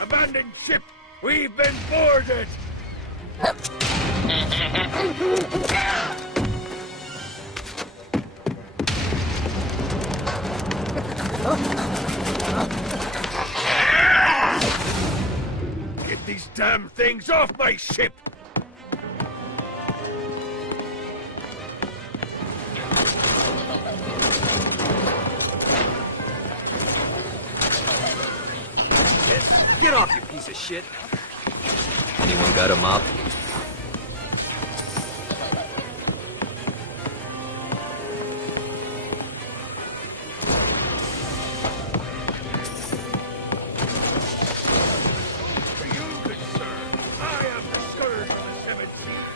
Abandoned ship! We've been boarded! Get these damn things off my ship! Get off, you piece of shit! Anyone got a mop? For you, good sir, I am the scourge of the seven seas.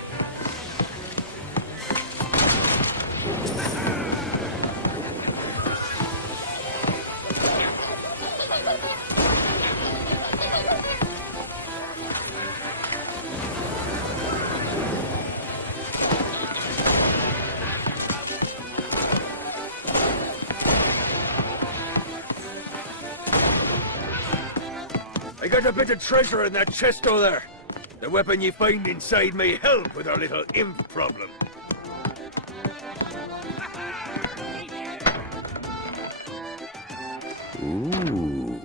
I got a bit of treasure in that chest over there. The weapon you find inside may help with our little imp problem. Ooh.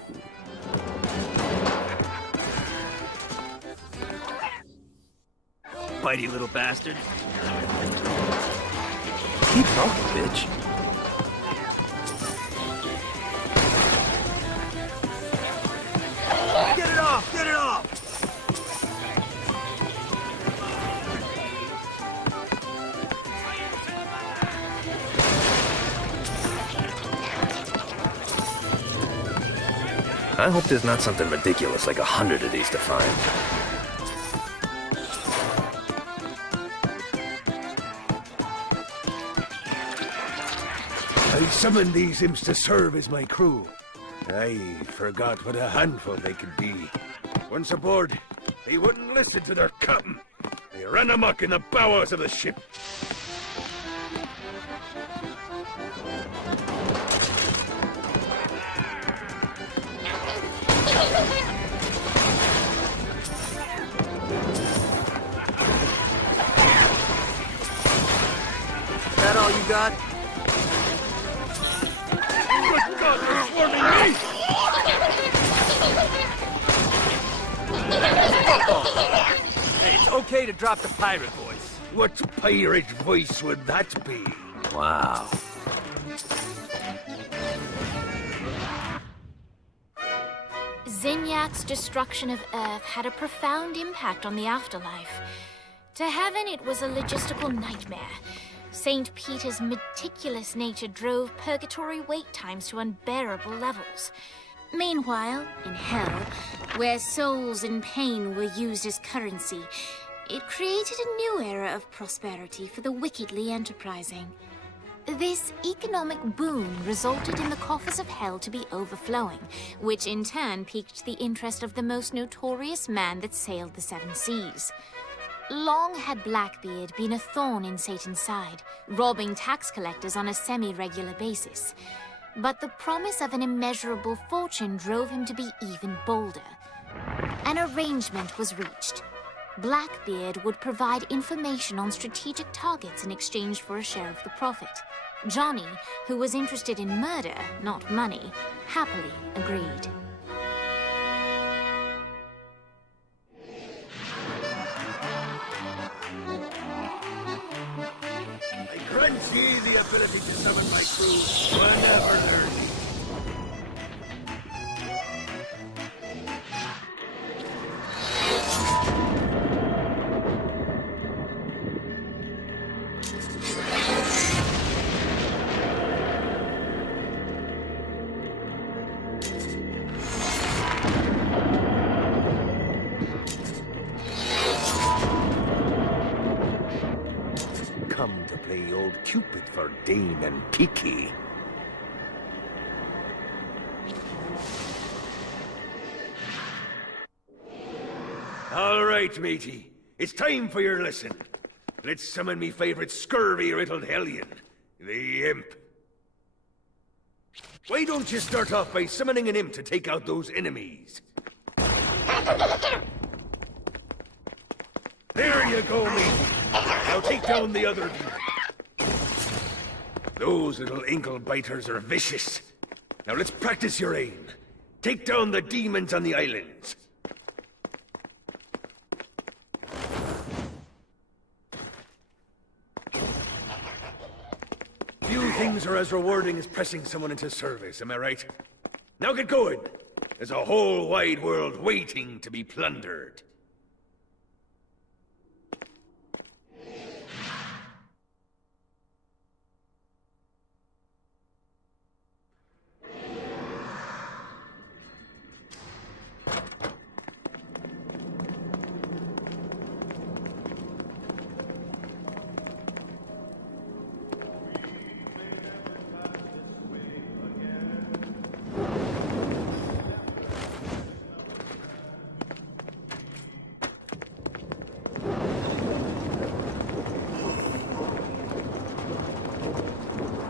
Bitey little bastard. Keep talking, bitch. Get it off! Get it off! I hope there's not something ridiculous like 100 of these to find. I summoned these imps to serve as my crew. I forgot what a handful they could be. Once aboard, they wouldn't listen to their captain. They ran amok in the bowels of the ship. That all you got? Good God, they're swarming me! Hey, it's okay to drop the pirate voice. What pirate voice would that be? Wow. Zinyak's destruction of Earth had a profound impact on the afterlife. To heaven, it was a logistical nightmare. St. Peter's meticulous nature drove purgatory wait times to unbearable levels. Meanwhile, in hell, where souls in pain were used as currency, it created a new era of prosperity for the wickedly enterprising. This economic boom resulted in the coffers of hell to be overflowing, which in turn piqued the interest of the most notorious man that sailed the seven seas. Long had Blackbeard been a thorn in Satan's side, robbing tax collectors on a semi-regular basis. But the promise of an immeasurable fortune drove him to be even bolder. An arrangement was reached. Blackbeard would provide information on strategic targets in exchange for a share of the profit. Johnny, who was interested in murder, not money, happily agreed. I grant ye the ability to summon my crew whenever learning. Come to play old Cupid for Dane and Peaky. All right, matey. It's time for your lesson. Let's summon me favorite scurvy-riddled hellion, the Imp. Why don't you start off by summoning an imp to take out those enemies? There you go, mate. Now take down the other demon. Those little inkle biters are vicious. Now let's practice your aim. Take down the demons on the islands. Few things are as rewarding as pressing someone into service, am I right? Now get going. There's a whole wide world waiting to be plundered.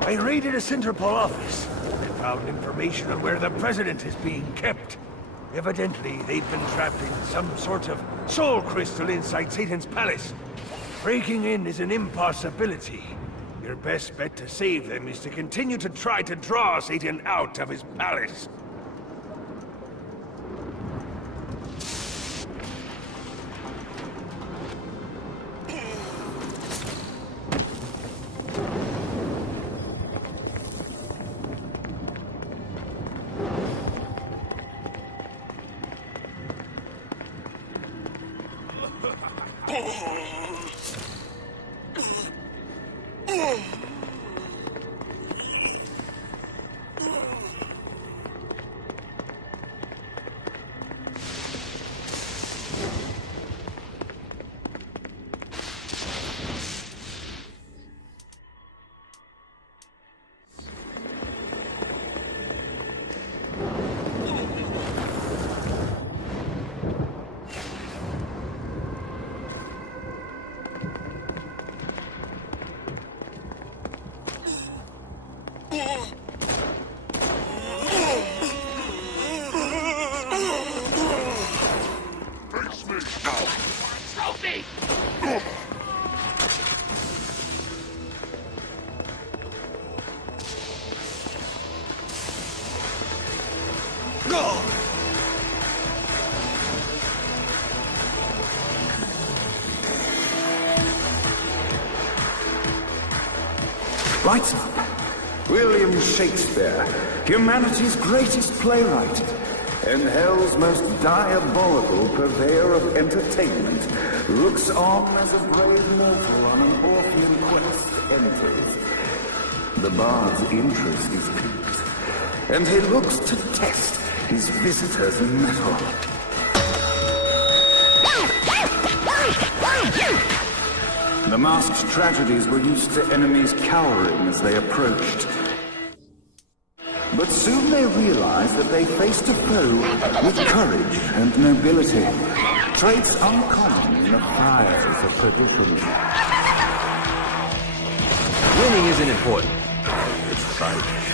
I raided a Centerpol office and found information on where the president is being kept. Evidently, they've been trapped in some sort of soul crystal inside Satan's palace. Breaking in is an impossibility. Your best bet to save them is to continue to try to draw Satan out of his palace. Writer William Shakespeare, humanity's greatest playwright, and hell's most diabolical purveyor of entertainment, looks on as a brave mortal on an Orphean quest enters. The bard's interest is piqued, and he looks to test his visitor's mettle. The masked tragedies were used to enemies cowering as they approached. But soon they realized that they faced a foe with courage and nobility, traits uncommon in the fires of perdition. Winning isn't important. It's right.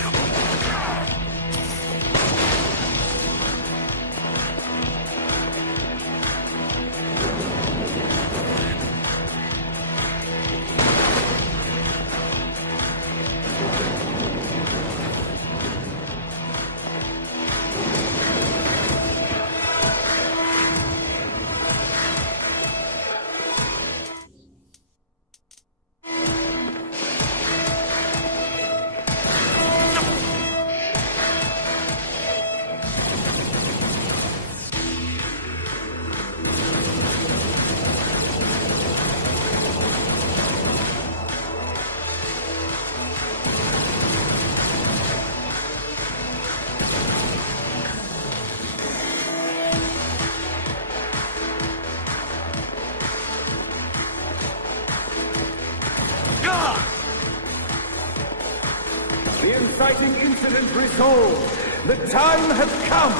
The inciting incident resolved. The time has come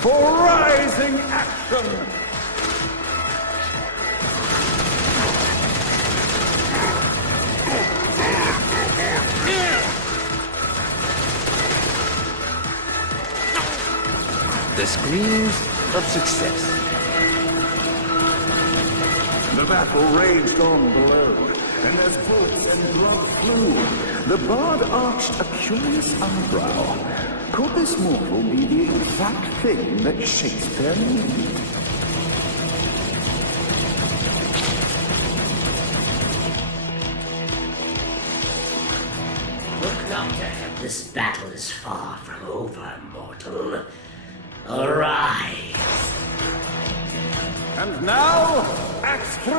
for rising action. The screams of success. The battle raged on below, and as bolts and blood flew, the bard arched a curious eyebrow. Could this mortal be the exact thing that Shakespeare needed? Look not to him. This battle is far from over, mortal. Arise! And now, Act 3!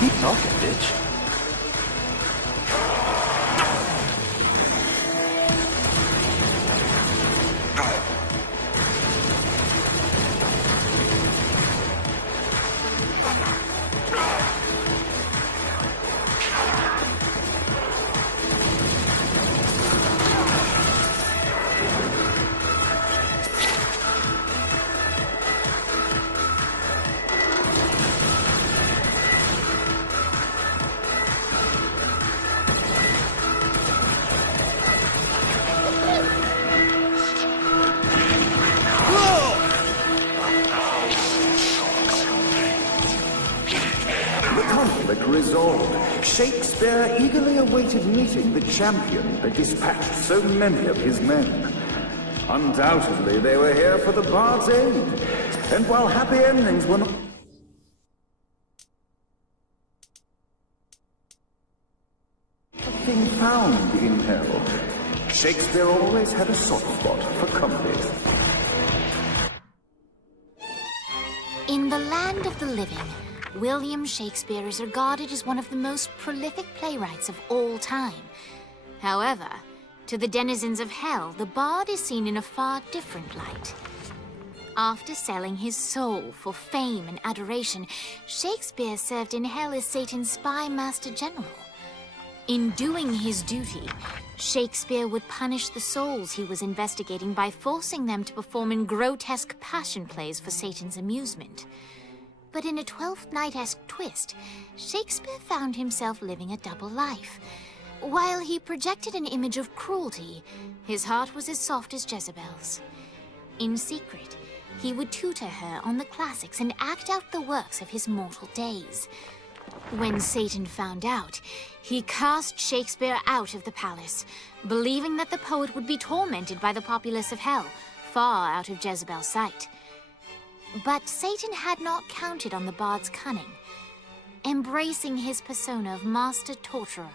Keep talking, bitch. Resolved, Shakespeare eagerly awaited meeting the champion that dispatched so many of his men. Undoubtedly, they were here for the bard's aid, and while happy endings were not thing found in hell, Shakespeare always had a soft spot for comedies. In the land of the living, William Shakespeare is regarded as one of the most prolific playwrights of all time. However, to the denizens of hell, the bard is seen in a far different light. After selling his soul for fame and adoration, Shakespeare served in hell as Satan's spy master general. In doing his duty, Shakespeare would punish the souls he was investigating by forcing them to perform in grotesque passion plays for Satan's amusement. But in a Twelfth Night-esque twist, Shakespeare found himself living a double life. While he projected an image of cruelty, his heart was as soft as Jezebel's. In secret, he would tutor her on the classics and act out the works of his mortal days. When Satan found out, he cast Shakespeare out of the palace, believing that the poet would be tormented by the populace of hell, far out of Jezebel's sight. But Satan had not counted on the bard's cunning. Embracing his persona of master torturer,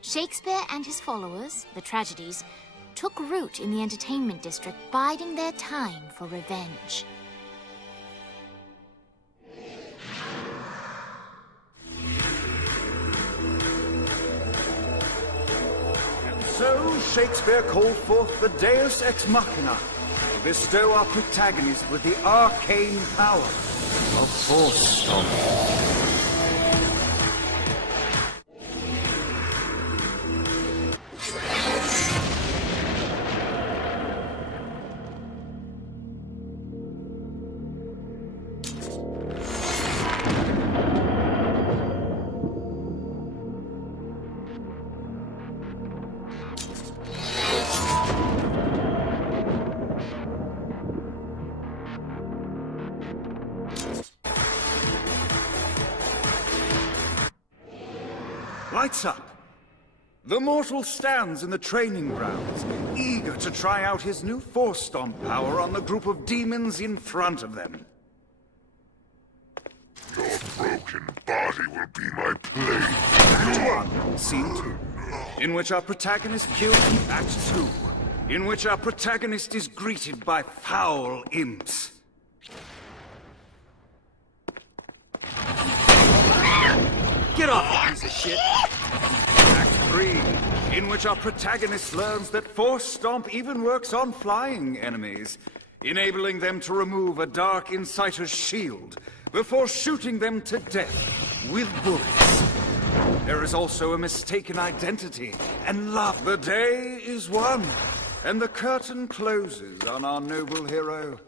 Shakespeare and his followers, the tragedies, took root in the entertainment district, biding their time for revenge. And so Shakespeare called forth the Deus Ex Machina, to bestow our protagonist with the arcane power of Force Stomp. Lights up! The mortal stands in the training grounds, eager to try out his new Force Stomp power on the group of demons in front of them. Your broken body will be my play. Act 1, Scene 2, in which our protagonist kills Act 2, in which our protagonist is greeted by foul imps. Get off, you piece of shit! Act 3, in which our protagonist learns that Force Stomp even works on flying enemies, enabling them to remove a Dark Inciter's shield before shooting them to death. with bullets. There is also a mistaken identity and love. The day is won, and the curtain closes on our noble hero.